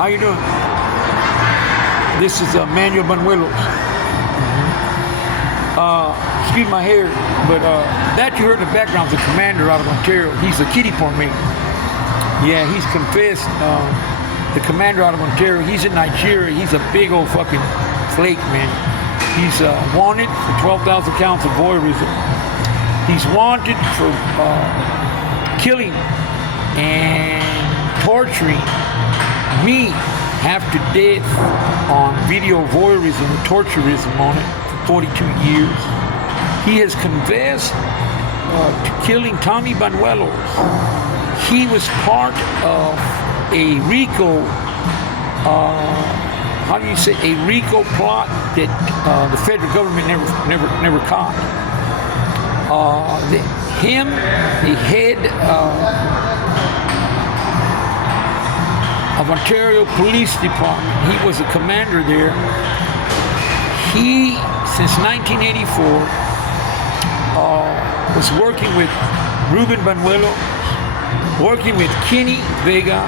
How you doing? This is Manuel Banuelos. Excuse my hair, but that you heard in the background is the commander out of Ontario. He's a kiddie porn maker. Yeah, he's confessed. The commander out of Ontario, he's in Nigeria. He's a big old fucking flake, man. He's wanted for 12,000 counts of voyeurism. He's wanted for killing and torturing me half to death on video voyeurism and torturism on it for 42 years. He has confessed to killing Tommy Banuelos. He was part of a RICO, how do you say, a RICO plot that the federal government never caught. The head of Ontario Police Department, he was a commander there. He, since 1984, was working with Ruben Banuelos, working with Kenny Vega,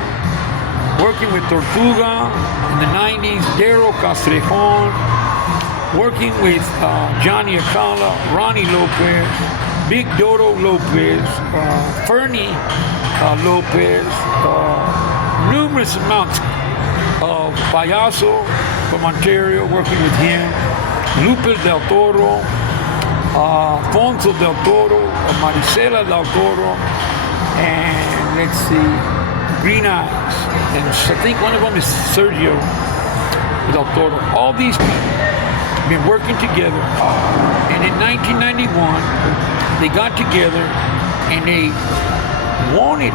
working with Tortuga in the 90s, Daryl Castrejon, working with Johnny Acala, Ronnie Lopez, Big Dodo Lopez, Fernie Lopez, numerous amounts of Payaso from Ontario, working with him, Lupe Del Toro, Alfonso Del Toro, Maricela Del Toro, and let's see, Green Eyes, and I think one of them is Sergio Del Toro. All these people have been working together, and in 1991 they got together and they wanted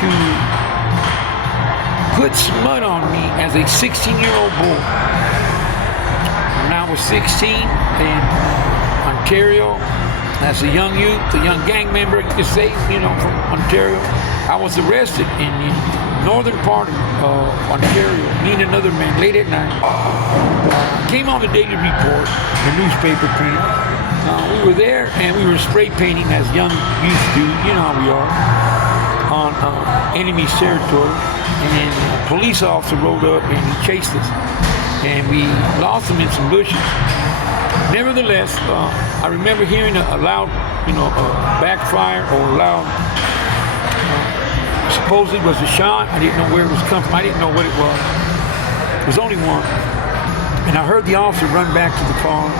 to put smut on me as a 16-year-old boy. When I was 16 in Ontario, as a young youth, a young gang member, you could say, from Ontario, I was arrested in the northern part of Ontario, me and another man, late at night. Came on the Daily Report, the newspaper printed. We were there and we were spray painting as young youth do, you know how we are, on enemy's territory. And a police officer rode up and he chased us. And we lost him in some bushes. Nevertheless, I remember hearing a loud, backfire or loud, supposedly was a shot. I didn't know where it was coming from. I didn't know what it was. There was only one. And I heard the officer run back to the car,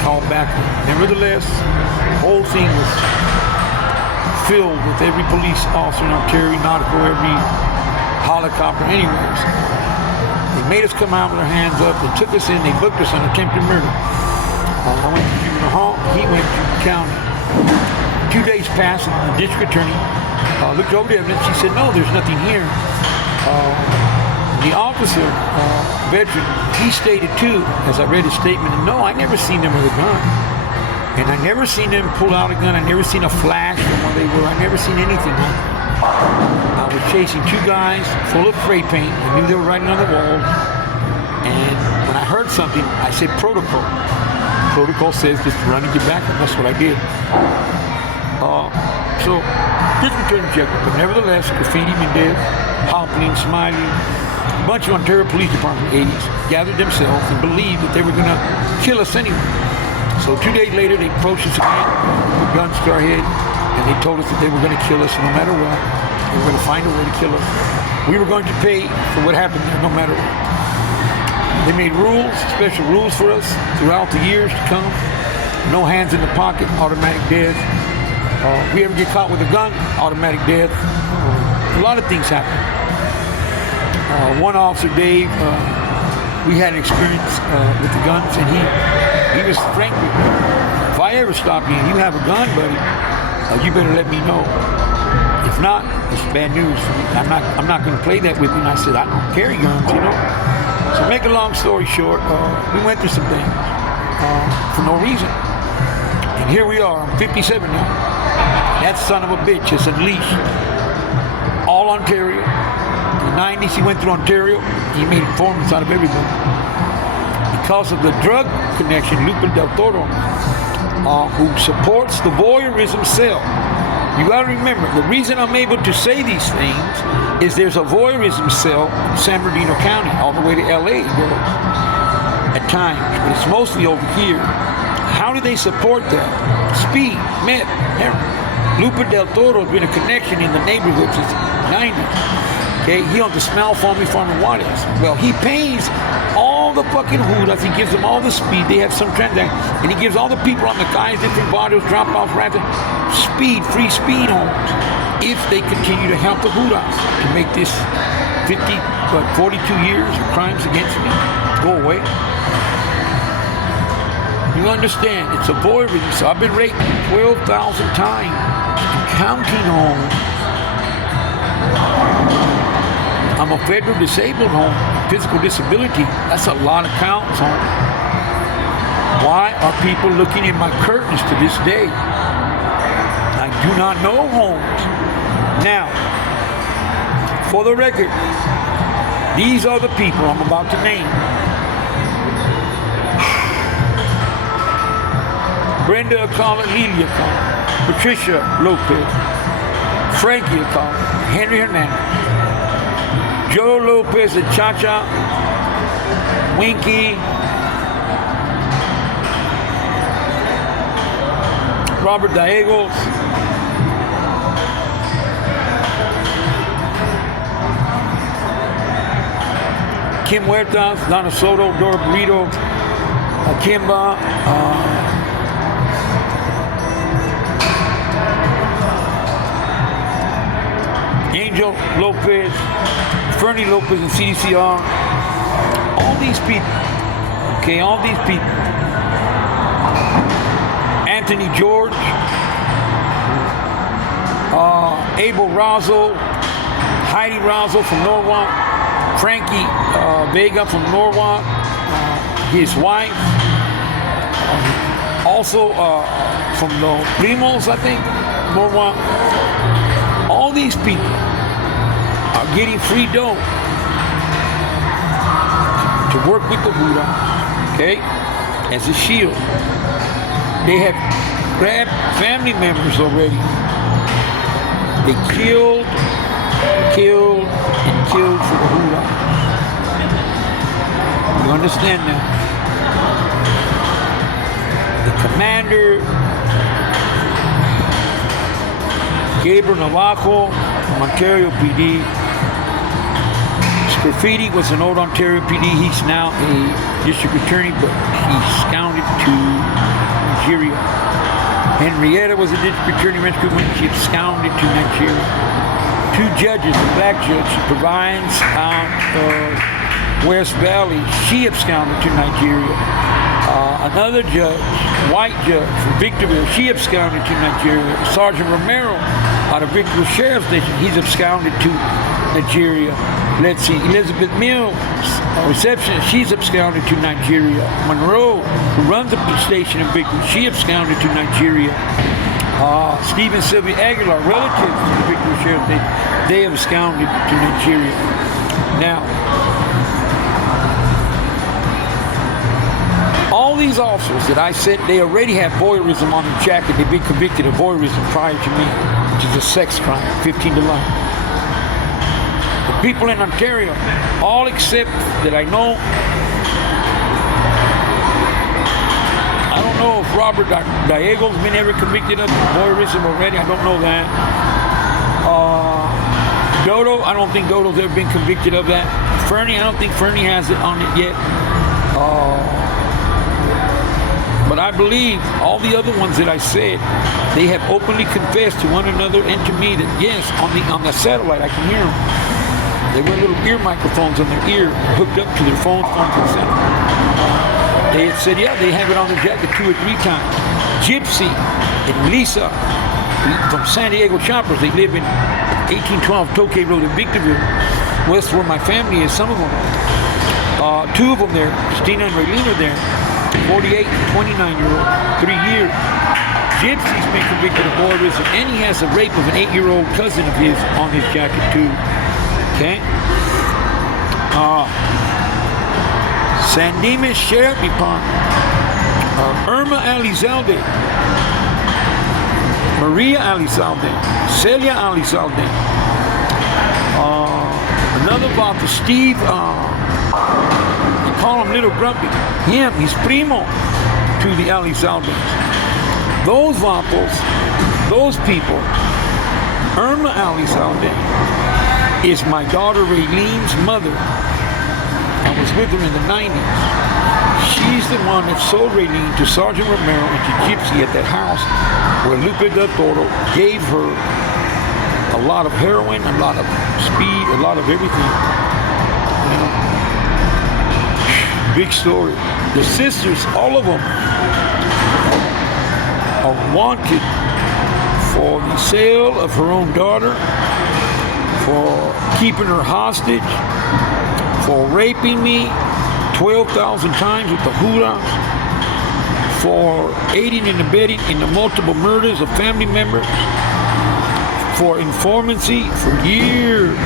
call back. Nevertheless, the whole thing was filled with every police officer in Ontario, nautical, every helicopter, anyways. They made us come out with our hands up. They took us in. They booked us on attempted murder. I went to juvenile hall. He went to the county. 2 days passed, and the district attorney looked over the evidence. He said, no, there's nothing here. The officer, veteran, he stated too, as I read his statement, no, I never seen them with a gun. And I never seen them pull out a gun. I never seen a flash from where they were. I never seen anything like that. I was chasing two guys full of spray paint. I knew they were writing on the wall. And when I heard something, I said protocol. Protocol says just run and get back, and that's what I did. So, district attorney objected, but nevertheless, Graffiti, Mendez, Hoppling, Smiley, a bunch of Ontario Police Department agents gathered themselves and believed that they were going to kill us anyway. So 2 days later, they approached us again, put guns to our head, and they told us that they were going to kill us no matter what. They were going to find a way to kill us. We were going to pay for what happened there no matter what. They made rules, special rules for us throughout the years to come. No hands in the pocket, automatic death. If we ever get caught with a gun, automatic death. A lot of things happen. One officer, Dave, we had an experience with the guns, and he was frank with me. If I ever stop you and you have a gun, buddy, you better let me know. If not, it's bad news for me. I'm not going to play that with you. And I said, I don't carry guns, So make a long story short, we went through some things for no reason. And here we are. I'm 57 now. That son of a bitch is unleashed. All Ontario. In the 90s, he went through Ontario. He made informants out of everybody. Because of the drug connection, Lupe Del Toro, who supports the voyeurism cell. You got to remember, the reason I'm able to say these things is there's a voyeurism cell in San Bernardino County, all the way to LA it goes at times, but it's mostly over here. How do they support that? Speed, meth, heroin. Lupe Del Toro has been a connection in the neighborhood since the 90s. Okay, he owns the Smell Farming Farm in Juarez. Well, he pays all the fucking hoodas. He gives them all the speed. They have some transaction, and he gives all the people on the guys, different barrios, drop-offs, rats, speed, free speed homes. If they continue to help the hoodas to make this 42 years of crimes against me go away. You understand? It's a voyeurism. So I've been raped 12,000 times, counting on. I'm a federal disabled home, physical disability. That's a lot of counts on. Why are people looking in my curtains to this day? I do not know homes. Now, for the record, these are the people I'm about to name. Brenda Acala, Lilia Acala, Patricia Lopez, Frankie Acala, Henry Hernandez, Joe Lopez and Chacha, Winky, Robert Gallegos, Kim Huertas, Donna Soto, Dora Burrito, Kimba, Angel Lopez, Fernie Lopez and CDCR, all these people, okay, all these people. Anthony George, Abel Razo, Heidi Razo from Norwalk, Frankie Vega from Norwalk, his wife, also from the Primos, I think, Norwalk. All these people are getting free dough to work with the Buddha, okay, as a shield. They have grabbed family members already. They killed, and killed for the Buddha. You understand now? The commander, Gabriel Navajo from Ontario PD. Graffiti was an old Ontario PD. He's now a district attorney, but he scounded to Nigeria. Henrietta was a district attorney, she absconded to Nigeria. 2 judges, a black judge, she provides out of West Valley. She absconded to Nigeria. Another judge, white judge from Victorville, she absconded to Nigeria. Sergeant Romero out of Victorville Sheriff's Station, he's absconded to Nigeria. Let's see, Elizabeth Mills, a receptionist, she's absconded to Nigeria. Monroe, who runs the station in Victorville, she absconded to Nigeria. Stephen Sylvia Aguilar, relatives to the Victorville Sheriff's Station, they have absconded to Nigeria. Now, all these officers that I said, they already have voyeurism on their jacket. They've been convicted of voyeurism prior to me, which is a sex crime, 15 to life. The people in Ontario, all except that I know, I don't know if Robert Gallego's been ever convicted of voyeurism already. I don't know that. Dodo, I don't think Dodo's ever been convicted of that. Fernie, I don't think Fernie has it on it yet. But I believe all the other ones that I said, they have openly confessed to one another and to me that yes, on the satellite I can hear them. They wear little ear microphones on their ear, hooked up to their phones on the satellite. They had said, yeah, they have it on their jacket 2 or 3 times. Gypsy and Lisa from San Diego Choppers, they live in 1812 Tokay Road in Victorville, west where my family is, some of them. 2 of them there, Christina and Raylene are there. 48 and 29-year-old, 3 years. Gypsy's been convicted of voyeurism, and he has a rape of an 8-year-old cousin of his on his jacket too. Okay? San Dimas Sheriff Department. Irma Alizalde. Maria Alizalde. Celia Alizalde. Another vato, Steve, they call him Little Grumpy. He's primo to the Elizaldes. Those vatos, those people, Irma Elizalde is my daughter Raylene's mother. I was with her in the 90s. She's the one that sold Raylene to Sergeant Romero and to Gypsy at that house where Lupe Del Toro gave her a lot of heroin, a lot of speed, a lot of everything. You know? Big story. The sisters, all of them, are wanted for the sale of her own daughter, for keeping her hostage, for raping me 12,000 times with the hoolas, for aiding and abetting in the multiple murders of family members, for informancy for years,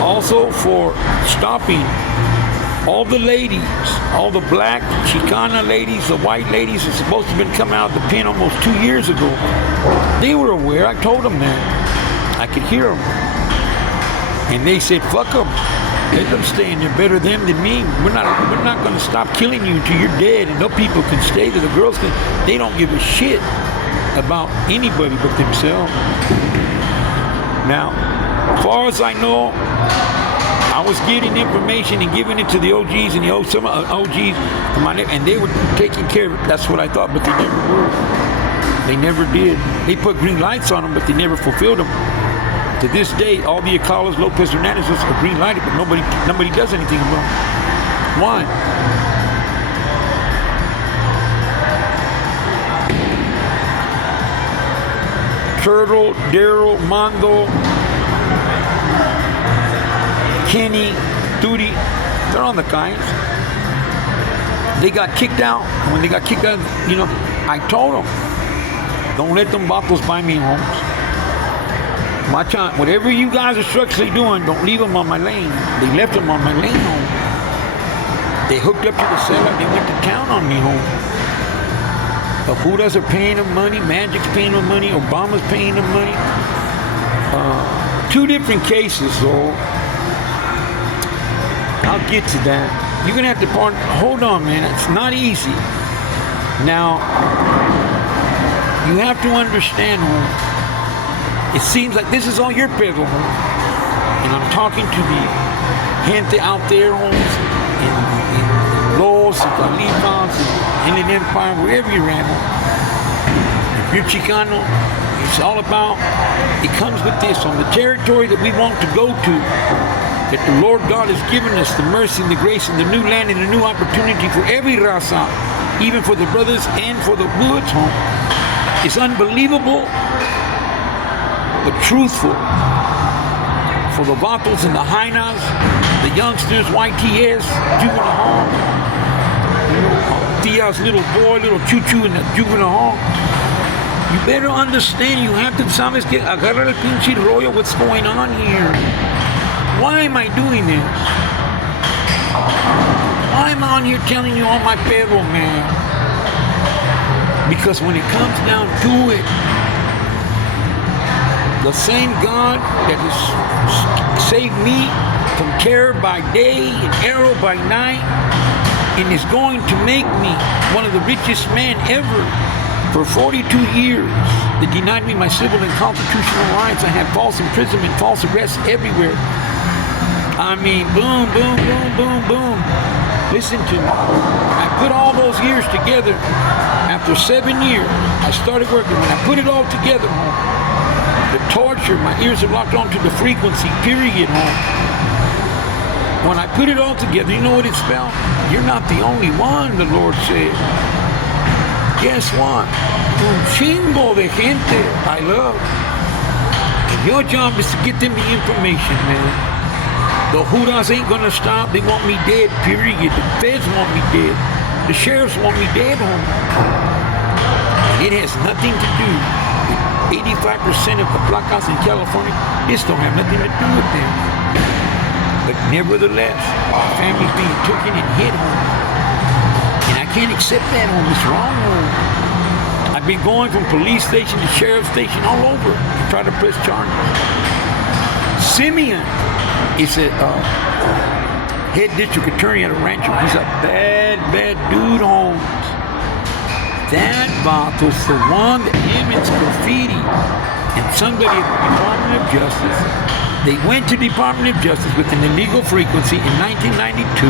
also for stopping all the ladies, all the black Chicana ladies, the white ladies that supposed to have been coming out of the pen almost 2 years ago. They were aware. I told them that. I could hear them. And they said, fuck them. Let them stay in there. Better them than me. We're not going to stop killing you until you're dead. And no people can stay there. The girls can. They don't give a shit about anybody but themselves. Now, as far as I know, I was getting information and giving it to the OGs and some OGs from my and they were taking care of it. That's what I thought, but they never were. They never did. They put green lights on them, but they never fulfilled them. To this day, all the Acalas, Lopez Hernandez are green lighted, but nobody does anything about them. Why? Turtle, Daryl, Mondo, Kenny, Duty, they're on the kinds. They got kicked out. When they got kicked out, you know, I told them, don't let them bottles buy me homes. My time, whatever you guys are structurally doing, don't leave them on my lane. They left them on my lane home. They hooked up to the seller. They went to town on me home. The Judas are paying them money. Magic's paying them money. Obama's paying them money. Two different cases, though. I'll get to that. You're going to have to hold on, man. It's not easy. Now, you have to understand, it seems like this is all your peddle, and I'm talking to the gente out there, homes, in Los, and Califas, and in Empire, wherever you're at. If you're Chicano, it's all about, it comes with this, on the territory that we want to go to, that the Lord God has given us, the mercy and the grace and the new land and the new opportunity for every raza, even for the brothers and for the woods home. It's unbelievable, but truthful. For the vatos and the hainas, the youngsters, YTS, juvenile hall, Tia's little boy, little choo-choo in the juvenile hall. You better understand, you have to, sabes que agarrar el pinche rollo, what's going on here. Why am I doing this? Why am I on here telling you all my pedo, man? Because when it comes down to it, the same God that has saved me from terror by day and arrow by night, and is going to make me one of the richest men ever for 42 years, that denied me my civil and constitutional rights. I had false imprisonment, false arrests everywhere. I mean, boom, boom, boom, boom, boom. Listen to me. I put all those years together. After 7 years, I started working. When I put it all together, the torture, my ears are locked onto the frequency, period, When I put it all together, you know what it spelled? You're not the only one, the Lord said. Guess what? Un chingo de gente I love. And your job is to get them the information, man. The Judas ain't gonna stop. They want me dead, period. The feds want me dead. The sheriffs want me dead, homie. It has nothing to do with 85% of the placas in California. This don't have nothing to do with them. But nevertheless, my family's being taken and hit, homie. And I can't accept that, homie. It's wrong, homie. I've been going from police station to sheriff station all over to try to press charges. Simeon is a head district attorney at a rancho. He's a bad dude, Holmes. That Vatos, the one that Emmons graffiti, and somebody at the Department of Justice, they went to Department of Justice with an illegal frequency in 1992,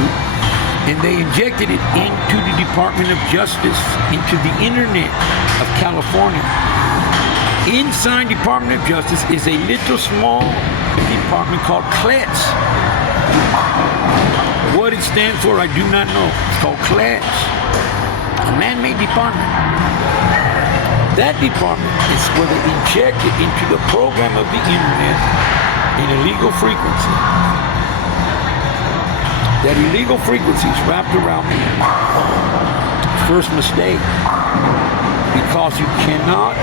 and they injected it into the Department of Justice, into the internet of California. Inside Department of Justice is a little small department called CLETS. What it stands for, I do not know. It's called CLETS, a man-made department. That department is where they inject it into the program of the internet an illegal frequency. That illegal frequency is wrapped around the first mistake, because you cannot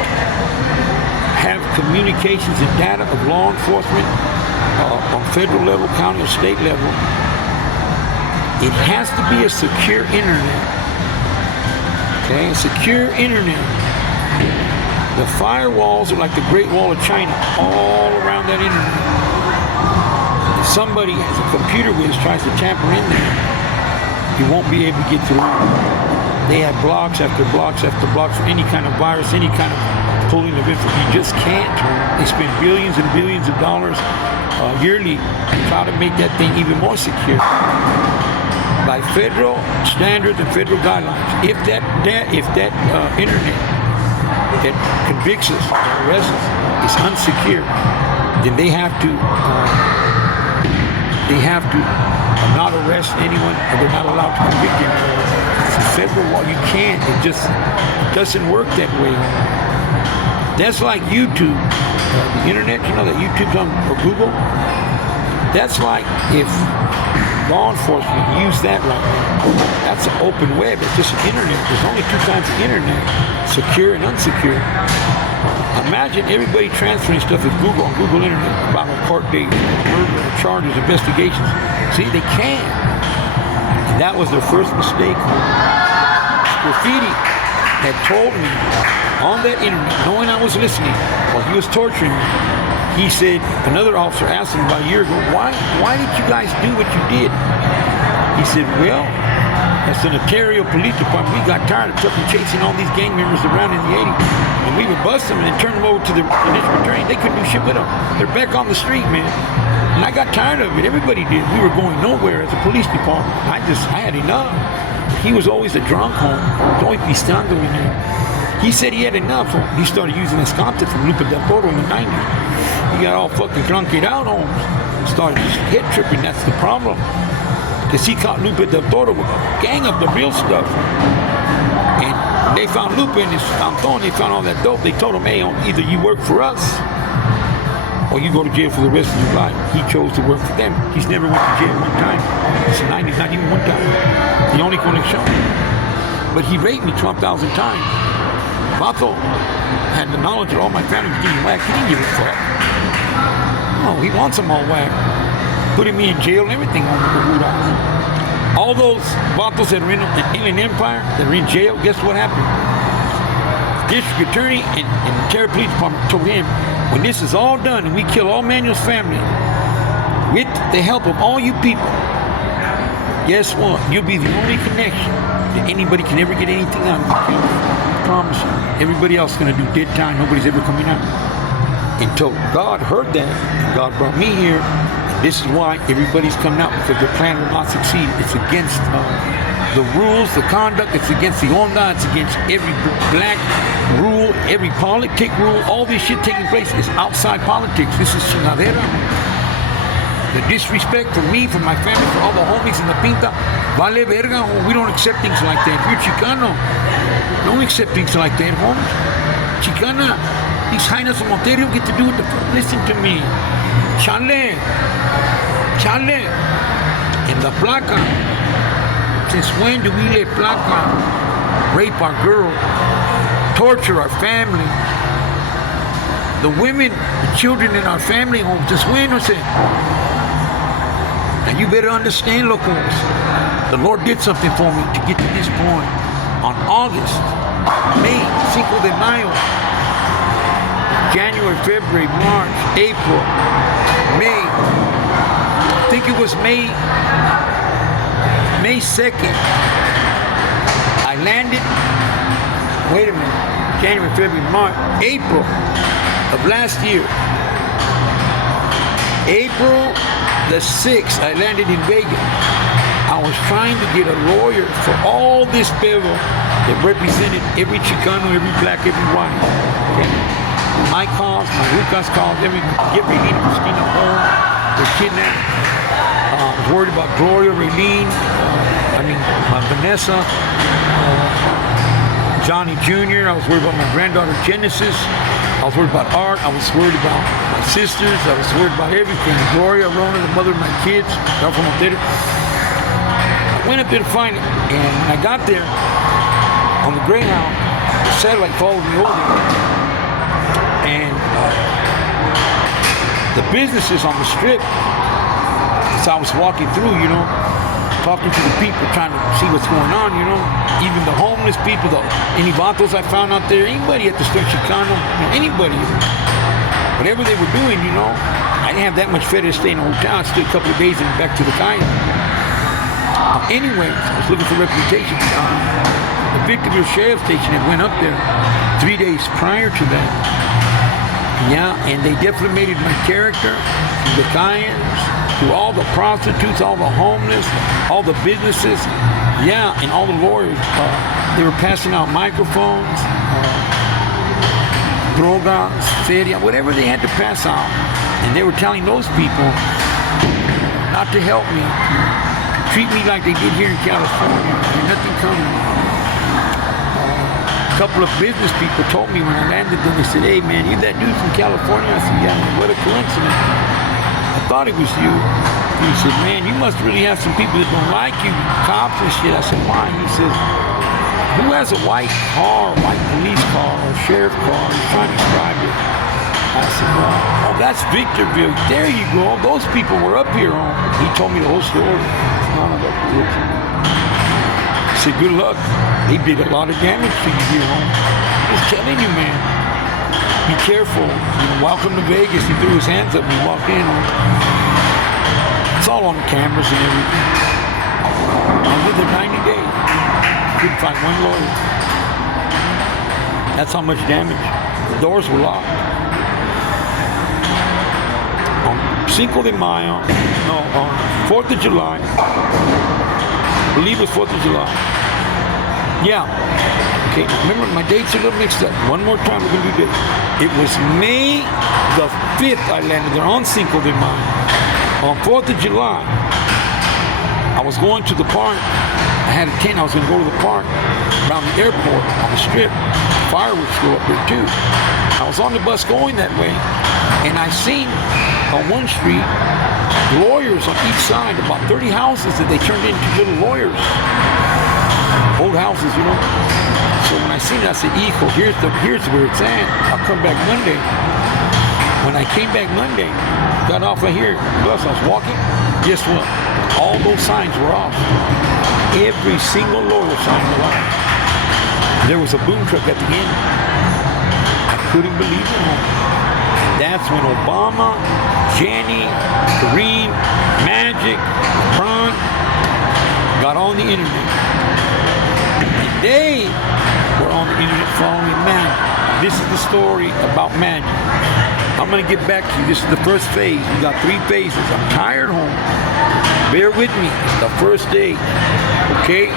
have communications and data of law enforcement on federal level, county, or state level. It has to be a secure internet. Okay, a secure internet. The firewalls are like the Great Wall of China, all around that internet. If somebody has a computer whiz tries to tamper in there, he won't be able to get through. They have blocks after blocks after blocks for any kind of virus, any kind of pulling of information. You just can't. They spend billions and billions of dollars yearly to try to make that thing even more secure by federal standards and federal guidelines. If that internet that convicts us or arrests us is unsecure, then they have to not arrest anyone, and they're not allowed to convict anyone. It's a federal law. You can't. It just doesn't work that way. That's like YouTube, the internet. You know that YouTube's on or Google. That's like if law enforcement use that right now. That's an open web. It's just an internet. There's only two kinds of internet: secure and unsecure. Imagine everybody transferring stuff with Google on Google Internet about court dates, murder, charges, investigations. See, they can. And that was their first mistake. Graffiti had told me on that internet, knowing I was listening while he was torturing me, he said, another officer asked him about a year ago, why did you guys do what you did? He said, well, as an Ontario Police Department, we got tired of chasing all these gang members around in the 80s. And we would bust them and then turn them over to the district attorney. They couldn't do shit with them. They're back on the street, man. And I got tired of it. Everybody did. We were going nowhere as a police department. I had enough. He was always a drunk home. Always pistando in there. He said he had enough. He started using Escante from Lupe del Toro in the 90s. He got all fucking drunk it out on him. Started just head tripping. That's the problem. Because he caught Lupe del Toro with gang up the real stuff. And they found Lupe and his Anton, they found all that dope. They told him, hey, either you work for us or you go to jail for the rest of your life. He chose to work for them. He's never went to jail one time. It's the 90s, not even one time. The only connection. But he raped me 12,000 times. Vato had the knowledge that all my family was getting whacked. He didn't give a fuck. No, he wants them all whacked. Putting me in jail and everything on the Hood House. All those vatos that are in the Inland Empire that are in jail, guess what happened? District Attorney and the Ontario Police Department told him, when this is all done and we kill all Manuel's family, with the help of all you people, guess what? You'll be the only connection that anybody can ever get anything out of you. I promise you. Everybody else is going to do dead time. Nobody's ever coming out. Until God heard that, God brought me here. This is why everybody's coming out, because their plan will not succeed. It's against the rules, the conduct. It's against the onda. It's against every black rule, every politic rule. All this shit taking place is outside politics. This is chingadera. The disrespect for me, for my family, for all the homies in the Pinta, vale verga. We don't accept things like that. If you're Chicano, don't accept things like that, homies. Chicana, these highness of Ontario get to do it. Listen to me. Chale. In the placa. Since when do we let placa rape our girl, torture our family, the women, the children in our family homes? Since when was it? Now you better understand, locals. The Lord did something for me to get to this point. On August, May, 5 de Mayo, January, February, March, April, I think it was May 2nd. I landed, wait a minute, January, February, March, April of last year. April the 6th, I landed in Vegas. I was trying to get a lawyer for all this people that represented every Chicano, every black, every white. Okay? My cause, my Lucas cause, get Raylene and Christina home. They're kidnapped. I was worried about Gloria, Raylene, Vanessa, Johnny Jr. I was worried about my granddaughter Genesis. I was worried about Art. I was worried about my sisters. I was worried about everything. Gloria, Rona, the mother of my kids. They're from up there. I went up there to find it. And when I got there, on the Greyhound, the satellite followed me over there. And the businesses on the strip, as I was walking through, talking to the people, trying to see what's going on, even the homeless people, any vatos I found out there, anybody at the strip, Chicano, anybody, whatever they were doing, I didn't have that much fed to stay in a hotel. I stayed a couple of days and back to the Cayenne. Anyways, I was looking for reputation. The Victorville Sheriff Station had went up there 3 days prior to that. Yeah, and they defamated my character, the Cayennes, to all the prostitutes, all the homeless, all the businesses, yeah, and all the lawyers. They were passing out microphones, drogas, feria, whatever they had to pass out. And they were telling those people not to help me, treat me like they did here in California, and nothing coming. A couple of business people told me when I landed there, they said, "Hey man, you that dude from California?" I said, "Yeah." What a coincidence. I thought it was you. He said, "Man, you must really have some people that don't like you, cops and shit." I said, "Why?" He says, "Who has a white car, white police car, or sheriff car?" He's trying to describe it. I said, "Oh, that's Victorville. There you go. Those people were up here on." He told me the whole story. I said, "Good luck. They did a lot of damage to you here, home. I'm just telling you, man. Be careful. Welcome to Vegas." He threw his hands up and he walked in. It's all on the cameras and everything. I was there 90 days. Couldn't find one lawyer. That's how much damage. The doors were locked. On Cinco de Mayo, on 4th of July, I believe it was 4th of July. Yeah. Okay, remember my dates are a little mixed up. One more time, we're going to do this. It was May the 5th I landed there on Cinco de Mayo. On 4th of July, I was going to the park. I had a tent. I was going to go to the park around the airport on the strip. Fireworks go up there too. I was on the bus going that way, and I seen on one street lawyers on each side, about 30 houses that they turned into little lawyers. Old houses, So when I seen it, I said, "Hijo, here's where it's at. I'll come back Monday." When I came back Monday, got off right here, plus I was walking, guess what? All those signs were off. Every single lawyer sign was off. There was a boom truck at the end. I couldn't believe it. That's when Obama, Jenny, Kareem, Magic, Pron got on the internet. And they were on the internet following Magic. This is the story about Magic. I'm going to get back to you. This is the first phase. We got 3 phases. I'm tired home. Bear with me. It's the first day. Okay?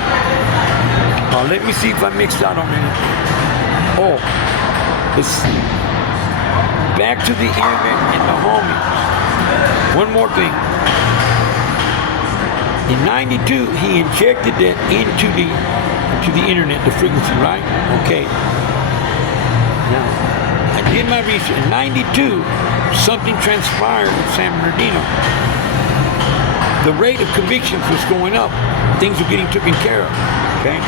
Let me see if I mixed out on anything. Oh, let's see. Back to the internet and the homies. One more thing. In '92, he injected that into the internet, the frequency, right? Okay. Now, I did my research. In '92, something transpired in San Bernardino. The rate of convictions was going up. Things were getting taken care of. Okay.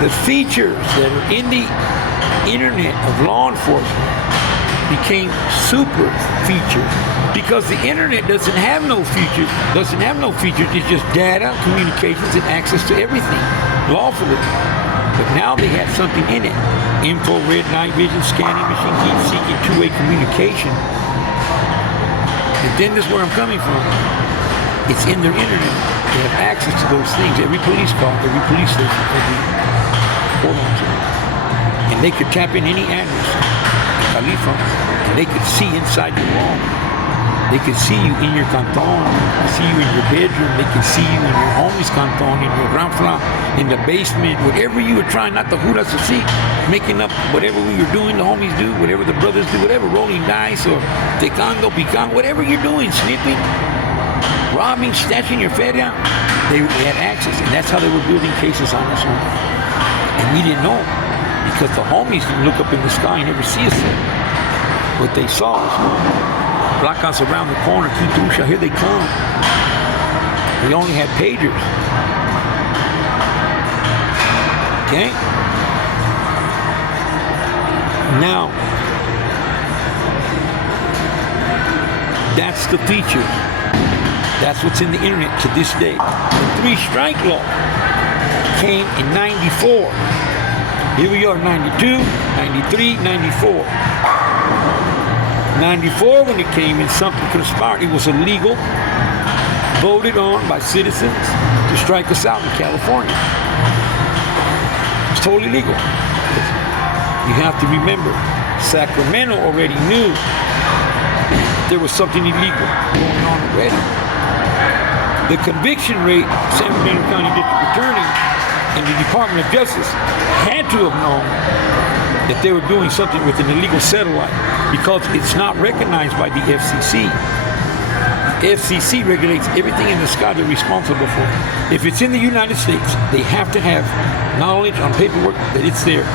The features that are in the internet of law enforcement became super features because the internet doesn't have no features. It's just data, communications, and access to everything lawfully. But now they have something in it: infrared, night vision, scanning, machine, heat seeking, two-way communication. And then this is where I'm coming from. It's in their internet. They have access to those things. Every police car, every police station, every hold on to it. And they could tap in any address, Khalifa, and they could see inside your wall. They could see you in your canton, see you in your bedroom, they could see you in your homies canton, in your ground floor, in the basement, whatever you were trying not to hoot us to see, making up whatever we were doing, the homies do, whatever the brothers do, whatever, rolling dice or tecando, picando, whatever you're doing, snipping, robbing, snatching your fed out, they had access, and that's how they were building cases on us. And we didn't know, because the homies didn't look up in the sky and never see us there. What they saw was Black House around the corner, Kitusha, here they come. We only had pagers. Okay? Now, that's the feature. That's what's in the internet to this day. The 3-strike law came in 94. Here we are, 92, 93, 94. 94, when it came in, something conspired. It was illegal, voted on by citizens to strike us out in California. It's totally legal. You have to remember, Sacramento already knew there was something illegal going on already. The conviction rate, San Bernardino County District Attorney and the Department of Justice had to have known that they were doing something with an illegal satellite, because it's not recognized by the FCC. The FCC regulates everything in the sky they're responsible for. If it's in the United States, they have to have knowledge on paperwork that it's there.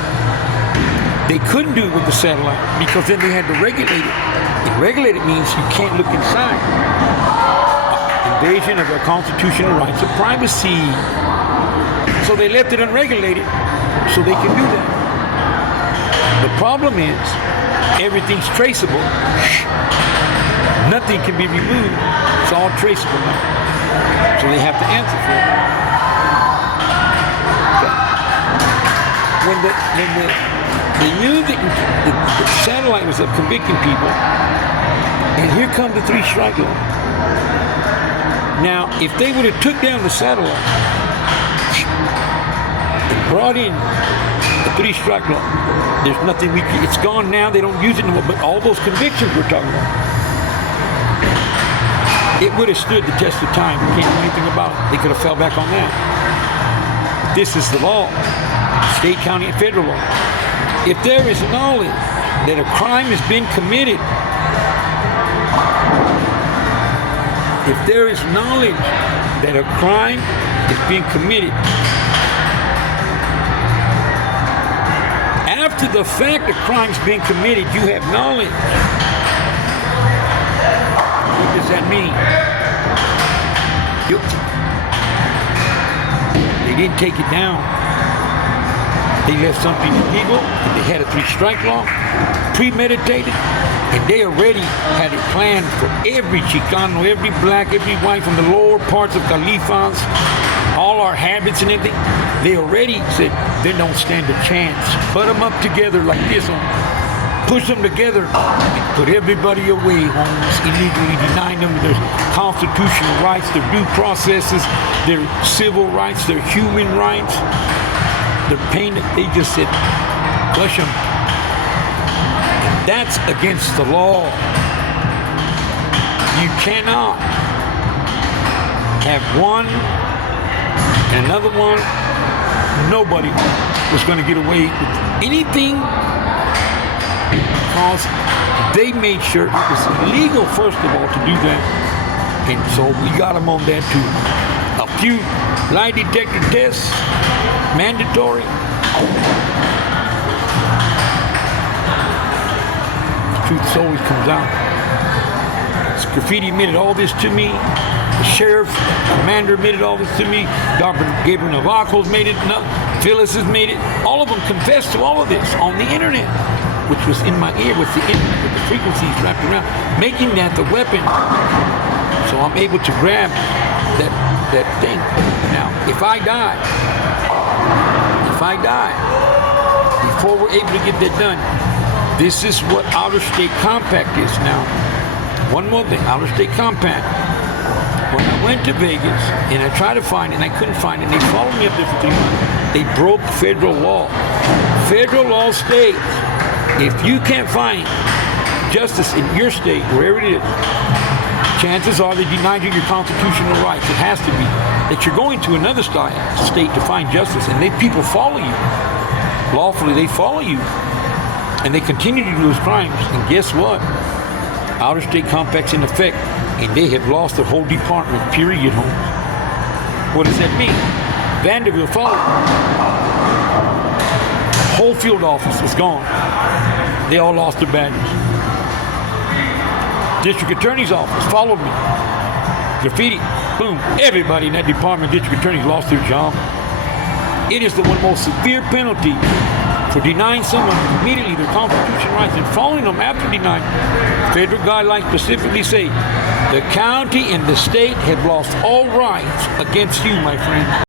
They couldn't do it with the satellite, because then they had to regulate it. And regulate it means you can't look inside. Invasion of our constitutional rights of privacy. So they left it unregulated so they can do that. The problem is, everything's traceable. Nothing can be removed. It's all traceable now. So they have to answer for it. Okay. When they knew that the satellite was convicting people, and here come the 3-strike law. Now, if they would have took down the satellite and brought in the 3-strike law, there's nothing it's gone now, they don't use it anymore, but all those convictions we're talking about, it would have stood the test of time. We can't do anything about it. They could have fell back on that. This is the law, state, county, and federal law. If there is knowledge that a crime has been committed, if there is knowledge that a crime is being committed, after the fact the crime's been committed, you have knowledge. What does that mean? Guilty. They didn't take it down. They left something illegal. They had a 3-strike law, premeditated, and they already had it planned for every Chicano, every black, every white from the lower parts of Califas, all our habits and everything. They already said they don't stand a chance. Put them up together like this one. Push them together and put everybody away, homes, illegally denying them their constitutional rights, their due processes, their civil rights, their human rights. They're pain. They just said, push them. That's against the law. You cannot have one and another one. Nobody was going to get away with anything, because they made sure it was illegal, first of all, to do that. And so we got them on that too. A few lie detector tests, mandatory. The truth always comes out. Graffiti admitted all this to me. The sheriff, commander admitted all this to me. Dr. Gabriel Navajos made it. Phyllis has made it. All of them confessed to all of this on the internet, which was in my ear with the internet, with the frequencies wrapped around, making that the weapon. So I'm able to grab that thing. Now, if I die, before we're able to get that done, this is what outer state compact is now. one more thing, out-of-state compact. When I went to Vegas and I tried to find it and I couldn't find it, and they followed me up there for 3 months, they broke federal law. Federal law states if you can't find justice in your state, wherever it is, chances are they denied you your constitutional rights. It has to be that you're going to another state to find justice, and people follow you. Lawfully, they follow you, and they continue to do those crimes. And guess what? Out-of-state compacts in effect, and they have lost their whole department, period, Holmes. What does that mean? Vanderbilt followed. Whole field office was gone. They all lost their badges. District Attorney's office followed me. Graffiti, boom. Everybody in that department, district attorneys, lost their job. It is the one most severe penalty for denying someone immediately their constitutional rights and following them after denying. Federal guidelines specifically say the county and the state have lost all rights against you, my friend.